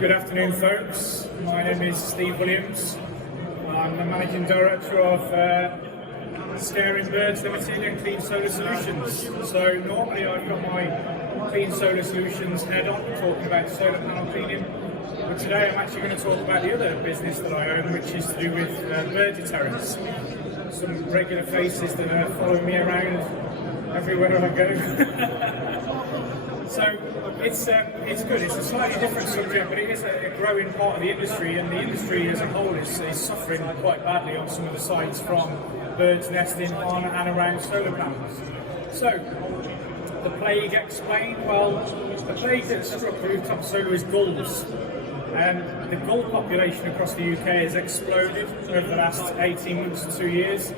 Good afternoon, folks. My name is Steve Williams. I'm the Managing Director of Scaring Birds Limited and Clean Solar Solutions. So normally I've got my Clean Solar Solutions head on, talking about solar panel cleaning. But today I'm actually going to talk about the other business that I own, which is to do with bird deterrents. Some regular faces that are following me around everywhere I go. So it's good. It's a slightly different subject, but it is a growing part of the industry, and the industry as a whole is suffering quite badly on some of the sites from birds nesting on and around solar panels. So the plague explained. Well, the plague that struck rooftop solar is gulls. And the gull population across the UK has exploded over the last 18 months to 2 years.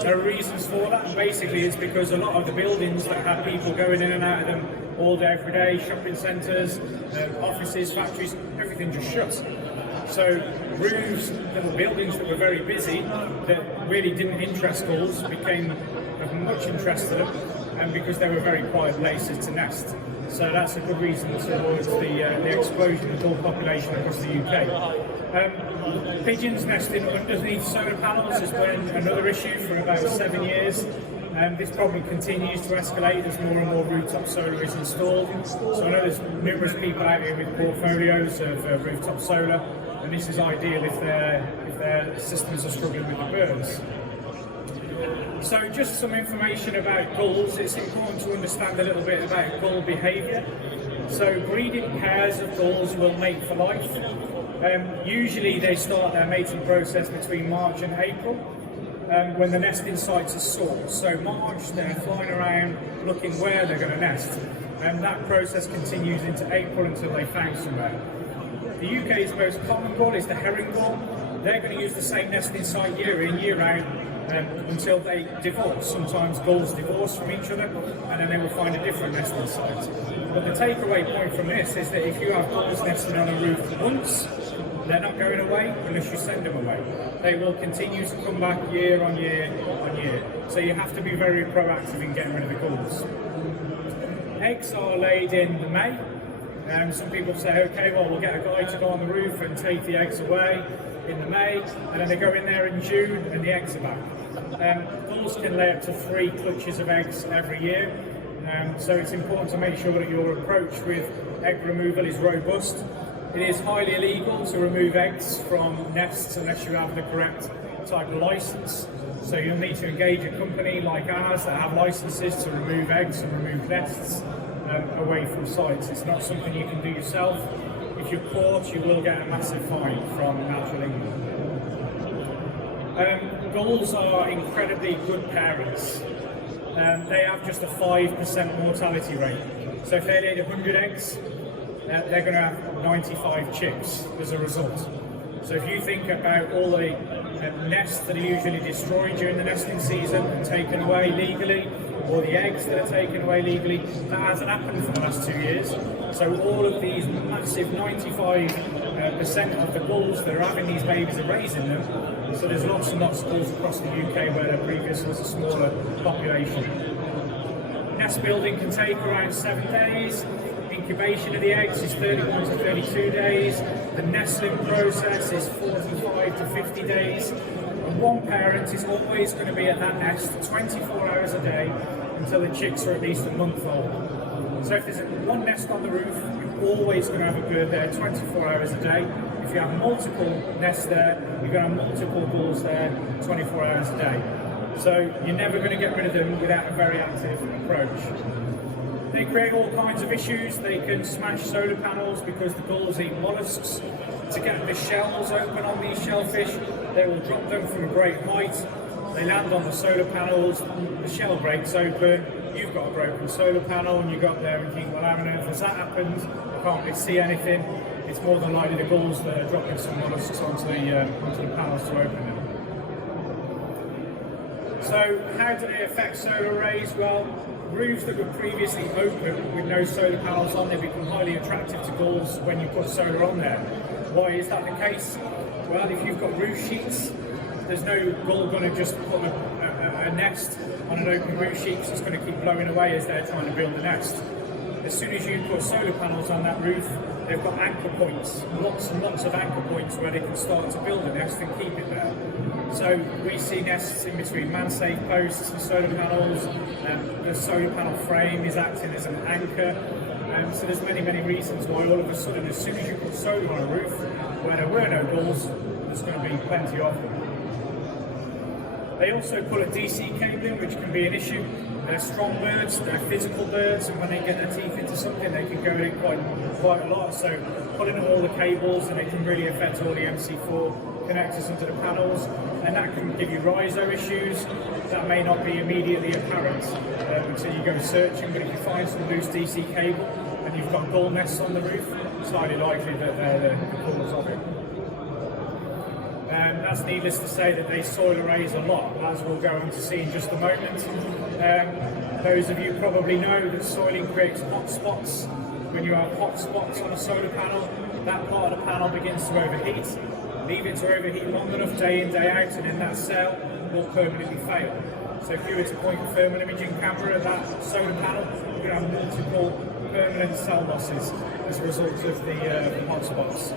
There are reasons for that, and basically it's because a lot of the buildings that have people going in and out of them all day, every day, shopping centres, offices, factories, everything just shuts. So roofs, little buildings that were very busy, that really didn't interest gulls, became of much interest to them, and because they were very quiet places to nest. So that's a good reason towards the explosion of gull population across the UK. Pigeons nesting underneath solar panels has been another issue for about 7 years. This problem continues to escalate as more and more rooftop solar is installed. So I know there's numerous people out here with portfolios of rooftop solar, and this is ideal if their systems are struggling with the birds. So just some information about gulls. It's important to understand a little bit about gull behaviour. So breeding pairs of gulls will mate for life. Usually they start their mating process between March and April, when the nesting sites are sought. So March, they're flying around looking where they're going to nest, and that process continues into April until they find somewhere. The UK's most common gull is the herring gull. They're going to use the same nesting site year in, year out, until they divorce. Sometimes gulls divorce from each other, and then they will find a different nesting site. But the takeaway point from this is that if you have gulls nesting on a roof once, they're not going away unless you send them away. They will continue to come back year on year on year. So you have to be very proactive in getting rid of the gulls. Eggs are laid in May. Some people say, okay, well, we'll get a guy to go on the roof and take the eggs away in the May, and then they go in there in June and the eggs are back. Gulls can lay up to 3 clutches of eggs every year. So it's important to make sure that your approach with egg removal is robust. It is highly illegal to remove eggs from nests unless you have the correct type of license. So you'll need to engage a company like ours that have licenses to remove eggs and remove nests away from sites. It's not something you can do yourself. If you're caught, you will get a massive fine from Natural England. Gulls are incredibly good parents. They have just a 5% mortality rate. So if they laid 100 eggs, they're going to have 95 chicks as a result. So if you think about all the nests that are usually destroyed during the nesting season and taken away legally, or the eggs that are taken away legally, that hasn't happened for the last 2 years. So all of these massive 95% of the gulls that are having these babies are raising them. So there's lots and lots of gulls across the UK where there previously was a smaller population. Nest building can take around 7 days. Incubation of the eggs is 31 to 32 days. The nestling process is 45 to 50 days. And one parent is always going to be at that nest 24 hours a day until the chicks are at least a month old. So if there's one nest on the roof, you're always going to have a bird there 24 hours a day. If you have multiple nests there, you're going to have multiple gulls there 24 hours a day. So you're never going to get rid of them without a very active approach. They create all kinds of issues. They can smash solar panels because the gulls eat mollusks. To get the shells open on these shellfish, they will drop them from a great height. They land on the solar panels, the shell breaks open, you've got a broken solar panel, and you go up there and think, well, I don't know if that happens, I can't really see anything. It's more than likely the gulls that are dropping some mollusks onto the panels to open them. So how do they affect solar arrays? Well, roofs that were previously open with no solar panels on, they become highly attractive to gulls when you put solar on there. Why is that the case? Well, if you've got roof sheets, there's no gull going to just put a nest on an open roof sheet because it's going to keep blowing away as they're trying to build the nest. as soon as you put solar panels on that roof, they've got anchor points, lots and lots of anchor points where they can start to build a nest and keep it there. So we see nests in between man-safe posts and solar panels, the solar panel frame is acting as an anchor. So there's many reasons why all of a sudden, as soon as you put solar on a roof where there were no gulls, there's going to be plenty of them. They also pull a DC cabling, which can be an issue. They're strong birds, they're physical birds, and when they get their teeth into something, they can go in quite a lot. So pulling all the cables, and it can really affect all the MC4 connectors into the panels, and that can give you RISO issues. That may not be immediately apparent until you go searching, but if you find some loose DC cable and you've got gull nests on the roof, it's highly likely that they're the cause of it. That's needless to say that they soil arrays a lot, as we'll go on to see in just a moment. Those of you probably know that soiling creates hot spots. When you have hot spots on a solar panel, that part of the panel begins to overheat. Leave it to overheat long enough day in, day out, and then that cell will permanently fail. So if you were to point a thermal imaging camera at that solar panel, you're going to have multiple permanent cell losses as a result of the hot spots.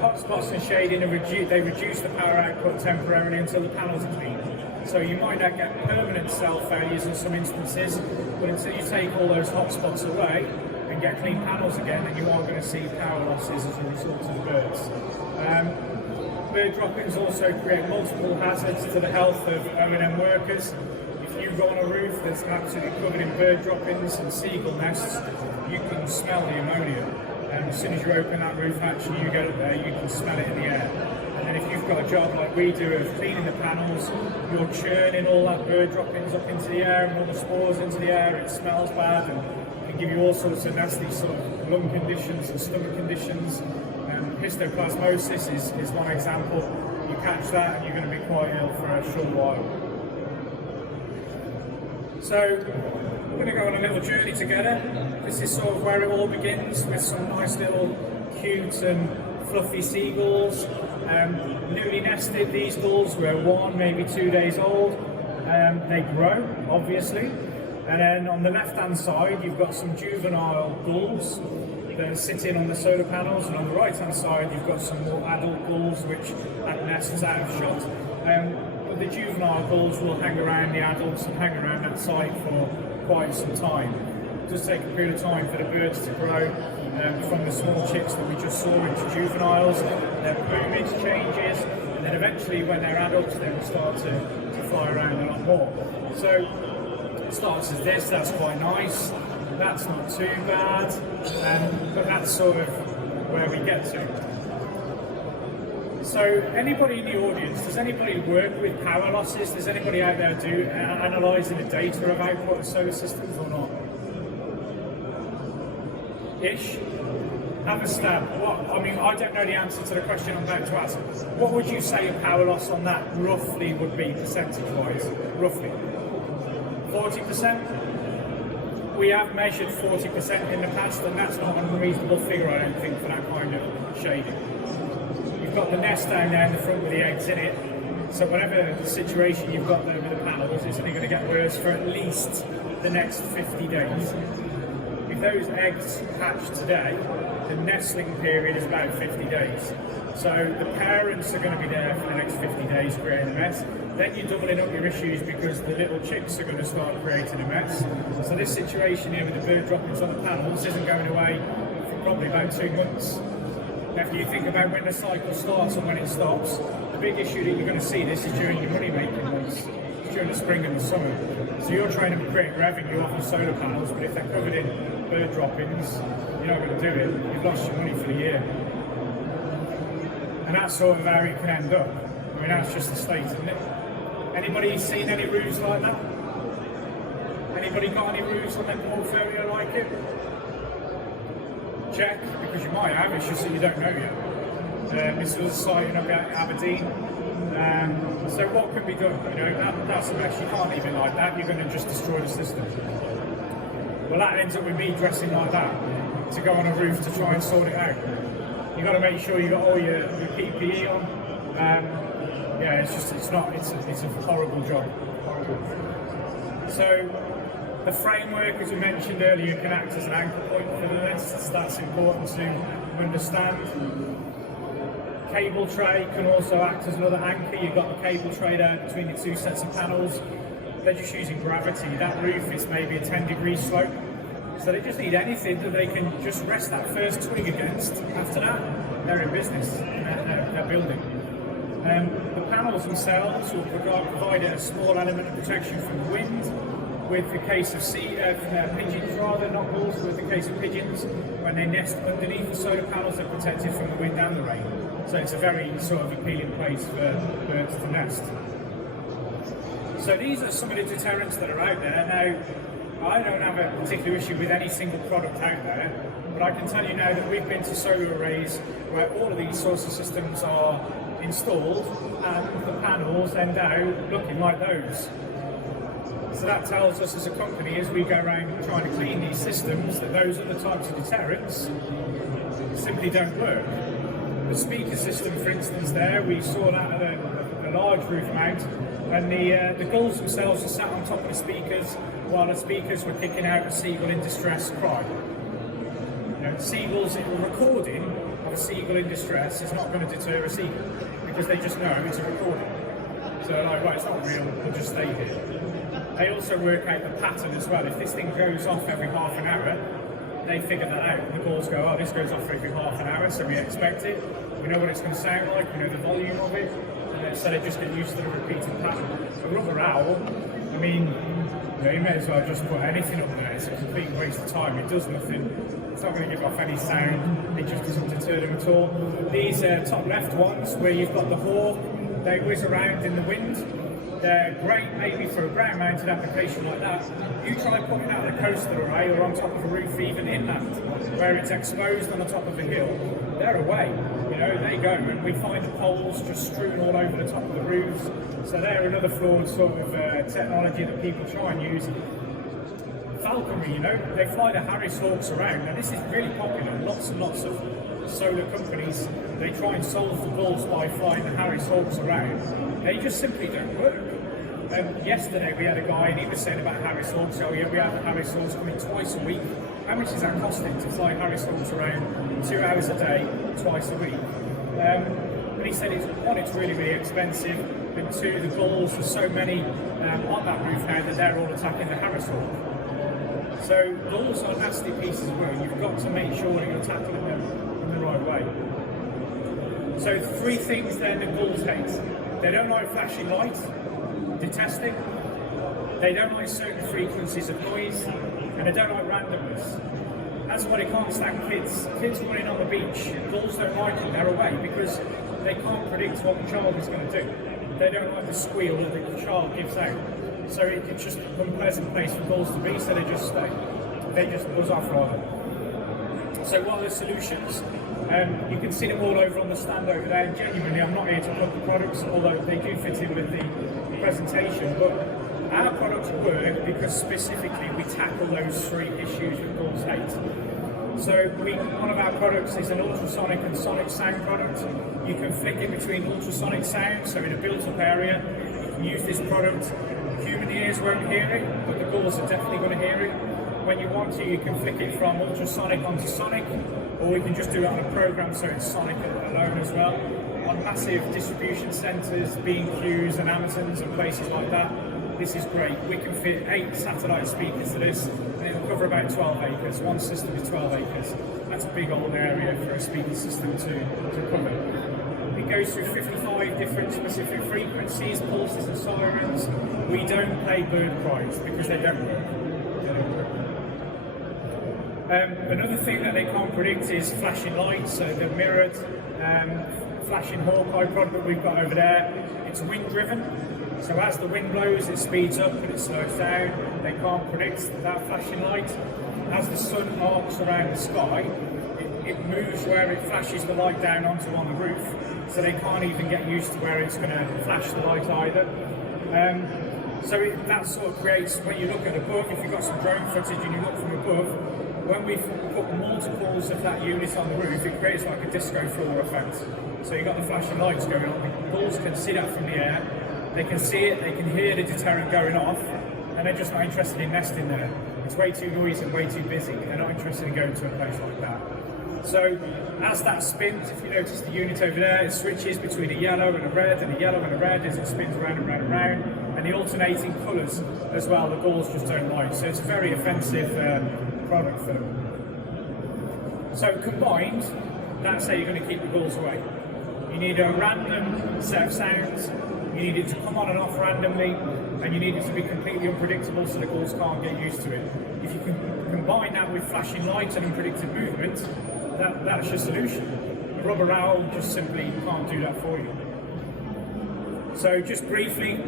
Hot spots and shading, they reduce the power output temporarily until the panels are clean. So you might not get permanent cell failures in some instances, but until you take all those hot spots away and get clean panels again, then you are going to see power losses as a result of the birds. Bird droppings also create multiple hazards to the health of O&M workers. If you go on a roof that's absolutely covered in bird droppings and seagull nests, you can smell the ammonia. And as soon as you open that roof hatch and you get up there, you can smell it in the air. And if you've got a job like we do of cleaning the panels, you're churning all that bird droppings up into the air and all the spores into the air, it smells bad and can give you all sorts of nasty sort of lung conditions and stomach conditions. Histoplasmosis is one example. You catch that and you're going to be quite ill for a short while. So we're going to go on a little journey together. This is sort of where it all begins, with some nice little cute and fluffy seagulls. Newly nested, these gulls were 1, maybe 2 days old. They grow, obviously. And then on the left-hand side, you've got some juvenile gulls that are sitting on the solar panels, and on the right-hand side, you've got some more adult gulls which have nests out of shot. But the juvenile gulls will hang around the adults and hang around that site for quite some time. It does take a period of time for the birds to grow from the small chicks that we just saw into juveniles. Their plumage changes, and then eventually when they're adults, they will start to fly around a lot more. So it starts as this, that's quite nice. That's not too bad, but that's sort of where we get to. So anybody in the audience, does anybody work with power losses? Does anybody out there do analysing the data of output of solar systems or not? Ish? Have a stab. I don't know the answer to the question I'm about to ask. What would you say a power loss on that roughly would be percentage-wise? Roughly? 40%? We have measured 40% in the past, and that's not an unreasonable figure, I don't think, for that kind of shading. You've got the nest down there in the front with the eggs in it, so whatever the situation you've got there with the panels, it's only going to get worse for at least the next 50 days. If those eggs hatch today, the nestling period is about 50 days. So the parents are going to be there for the next 50 days creating a mess. Then you're doubling up your issues because the little chicks are going to start creating a mess. So this situation here with the bird droppings on the panels isn't going away for probably about 2 months. Now if you think about when the cycle starts and when it stops, the big issue that you're going to see this is during your money making months. It's during the spring and the summer. So you're trying to create revenue off of solar panels, but if they're covered in bird droppings, you're not going to do it. You've lost your money for the year. And that's sort of how it can end up. I mean, that's just the state, isn't it? Anybody seen any roofs like that? Anybody got any roofs on their portfolio like it? Check, because you might have, it's just that you don't know yet. This was a site in Aberdeen. So what can be done? You know, that's the best. You can't leave it like that. You're going to just destroy the system. Well, that ends up with me dressing like that to go on a roof to try and sort it out. You've got to make sure you got all your PPE on. Yeah, it's a horrible job. Horrible. So The framework, as we mentioned earlier, can act as an anchor point for the nests. That's important to understand. Cable tray can also act as another anchor. You've got the cable tray there between the two sets of panels. They're just using gravity. That roof is maybe a 10-degree slope. So they just need anything that they can just rest that first twig against. After that, they're in business. They're building. The panels themselves will provide a small element of protection from the wind. With the case of pigeons rather, not gulls, with the case of pigeons, when they nest underneath the solar panels, they're protected from the wind and the rain. So it's a very sort of appealing place for birds to nest. So these are some of the deterrents that are out there. Now, I don't have a particular issue with any single product out there, but I can tell you now that we've been to solar arrays where all of these sorts of systems are installed and the panels end out looking like those. So that tells us as a company, as we go around trying to clean these systems, that those other types of deterrents simply don't work. The speaker system, for instance, there, we saw that at a large roof mount, and the gulls themselves were sat on top of the speakers while the speakers were kicking out a seagull in distress cry. You know, seagulls, a recording of a seagull in distress is not going to deter a seagull, because they just know it's a recording. So they're like, right, it's not real, we'll just stay here. They also work out the pattern as well. If this thing goes off every half an hour, they figure that out. The gulls go, oh, this goes off every half an hour, so we expect it. We know what it's going to sound like, we know the volume of it, so they just get used to the repeating pattern. A rubber owl, I mean, you may as well just put anything up there. It's a complete waste of time. It does nothing. It's not going to give off any sound. It just doesn't deter them at all. These top left ones, where you've got the hawk, they whiz around in the wind. They're great maybe for a ground-mounted application like that. You try putting out a coastal array or on top of a roof, even inland, where it's exposed on the top of a hill, they're away. You know, they go, and we find the poles just strewn all over the top of the roofs. So they're another flawed sort of technology that people try and use. Falconry, you know, they fly the Harris hawks around. Now this is really popular. Lots and lots of solar companies, they try and solve the gulls by flying the Harris hawks around. They just simply don't work. Yesterday we had a guy and he was saying about Harris hawks. Oh yeah, we have the Harris hawks coming twice a week. How much is that costing to fly Harris hawks around 2 hours a day, twice a week? And he said, it's really, really expensive. And two, the gulls, there's so many on that roof now that they're all attacking the Harris hawk. So gulls are nasty pieces of work. You've got to make sure that you're tackling them in the right way. So 3 things then the gulls hate. They don't like flashing lights, detest it. They don't like certain frequencies of noise, and they don't like randomness. That's why they can't stand kids. Kids running on the beach, gulls don't like it, they're away, because they can't predict what the child is going to do. They don't like the squeal that the child gives out. So it's just an unpleasant place for gulls to be, so they just stay. They just buzz off rather. So what are the solutions? You can see them all over on the stand over there. Genuinely, I'm not here to plug the products, although they do fit in with the presentation. But our products work because specifically we tackle those 3 issues that gulls hate. So one of our products is an ultrasonic and sonic sound product. You can flick it between ultrasonic sound, so in a built-up area, you can use this product. Human ears won't hear it, but the gulls are definitely going to hear it. When you want to, you can flick it from ultrasonic onto sonic, or we can just do it on a program so it's sonic alone as well. On massive distribution centres, B&Qs and Amazons and places like that, this is great. We can fit 8 satellite speakers to this, and it'll cover about 12 acres. One system is 12 acres. That's a big old area for a speaker system to cover. It goes through 55 different specific frequencies, pulses and sirens. We don't play bird cries because they don't work. Another thing that they can't predict is flashing lights, so the mirrored flashing Hawkeye product that we've got over there. It's wind driven, so as the wind blows it speeds up and it slows down. They can't predict that flashing light. As the sun arcs around the sky, it moves where it flashes the light down onto on the roof, so they can't even get used to where it's going to flash the light either. That sort of creates, when you look at above, if you've got some drone footage and you look from above, when we put multiples of that unit on the roof, it creates like a disco floor effect. So you've got the flashing lights going on. The gulls can see that from the air. They can see it, they can hear the deterrent going off, and they're just not interested in nesting there. It's way too noisy and way too busy. They're not interested in going to a place like that. So as that spins, if you notice the unit over there, it switches between a yellow and a red and a yellow and a red as it spins around and round and round, and the alternating colours as well, the gulls just don't like. So it's a very offensive product for them. So combined, that's how you're going to keep the gulls away. You need a random set of sounds, you need it to come on and off randomly, and you need it to be completely unpredictable so the gulls can't get used to it. If you can combine that with flashing lights and unpredicted movement, that's your solution. A rubber owl just simply can't do that for you. So just briefly,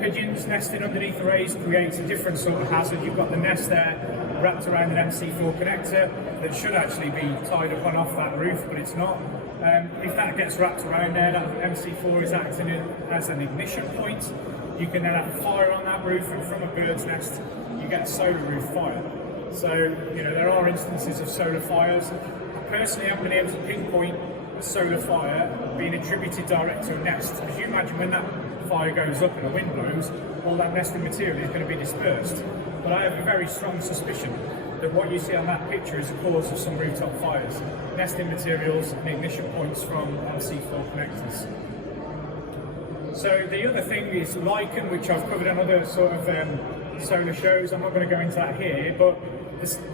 pigeons nesting underneath arrays creates a different sort of hazard. You've got the nest there wrapped around an MC4 connector that should actually be tied up and off that roof, but it's not. If that gets wrapped around there, that MC4 is acting as an ignition point. You can then have a fire on that roof, and from a bird's nest, you get a solar roof fire. So, you know, there are instances of solar fires. Personally, I've been able to pinpoint a solar fire being attributed direct to a nest. As you imagine, when that fire goes up and the wind blows, all that nesting material is going to be dispersed. But I have a very strong suspicion that what you see on that picture is the cause of some rooftop fires. Nesting materials and ignition points from MC4 connectors. So the other thing is lichen, which I've covered on other sort of solar shows. I'm not going to go into that here, but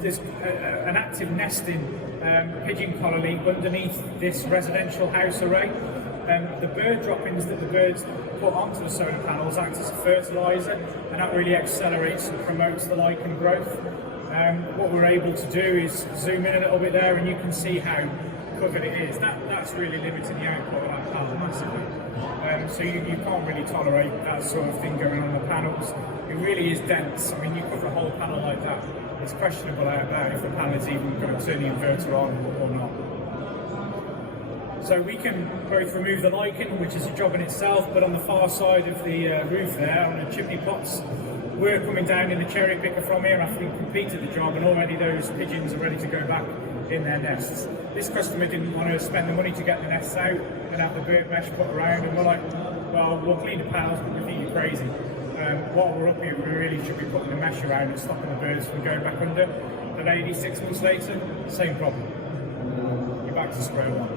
there's an active nesting pigeon colony underneath this residential house array. The bird droppings that the birds put onto the solar panels act as a fertiliser, and that really accelerates and promotes the lichen growth. What we're able to do is zoom in a little bit there, and you can see how covered it is. That's really limiting the output of that panel massively. So you can't really tolerate that sort of thing going on the panels. It really is dense. I mean, you cover a whole panel like that, it's questionable out there if the panel is even going to turn the inverter on or not. So we can both remove the lichen, which is a job in itself, but on the far side of the roof there, on the chimney pots, we're coming down in the cherry picker from here after we've completed the job, and already those pigeons are ready to go back in their nests. This customer didn't want to spend the money to get the nests out and have the bird mesh put around, and we're like, well, we'll clean the panels, but we think you're crazy. While we're up here, we really should be putting the mesh around and stopping the birds from going back under. The lady, 6 months later, same problem. You're back to square one.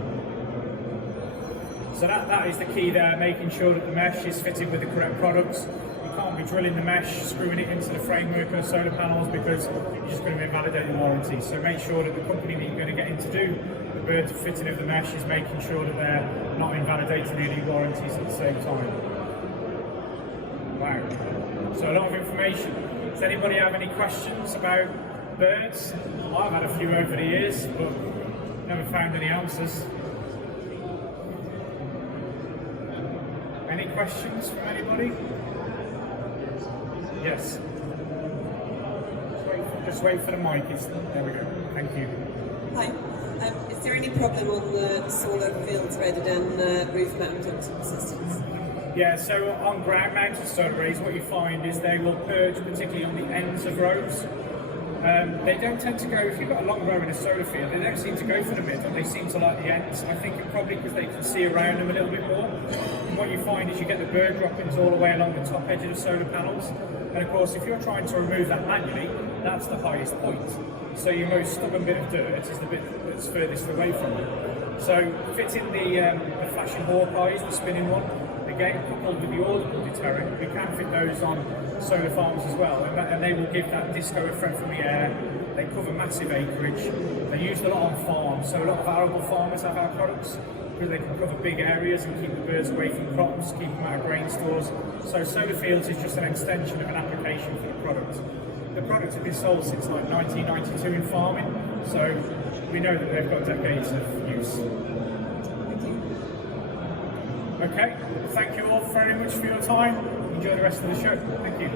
So that is the key there, making sure that the mesh is fitted with the correct products. You can't be drilling the mesh, screwing it into the framework of the solar panels, because you're just going to invalidate the warranty. So make sure that the company that you're going to get in to do the bird fitting of the mesh is making sure that they're not invalidating any warranties at the same time. Wow. So a lot of information. Does anybody have any questions about birds? I've had a few over the years, but never found any answers. Any questions from anybody? Yes. Just wait for the mic. There we go. Thank you. Hi. Is there any problem on the solar fields rather than roof-mounted systems? Yeah, so on ground-mounted solar arrays, what you find is they will perch particularly on the ends of rows. They don't tend to go, if you've got a long row in a solar field, they don't seem to go for the middle, they seem to like the ends. I think it's probably because they can see around them a little bit more. And what you find is you get the bird droppings all the way along the top edge of the solar panels. And of course, if you're trying to remove that manually, that's the highest point. So your most stubborn bit of dirt is the bit that's furthest away from you. So fitting the flashing hawk eyes, the spinning one, again, coupled with the audible deterrent, we can fit those on solar farms as well, and they will give that disco effect from the air. They cover massive acreage. They're used a lot on farms, so a lot of arable farmers have our products because they can cover big areas and keep the birds away from crops, keep them out of grain stores. So solar fields is just an extension of an application for the product. The products have been sold since like 1992 in farming, so we know that they've got decades of use. Okay, thank you all very much for your time. Enjoy the rest of the show. Thank you.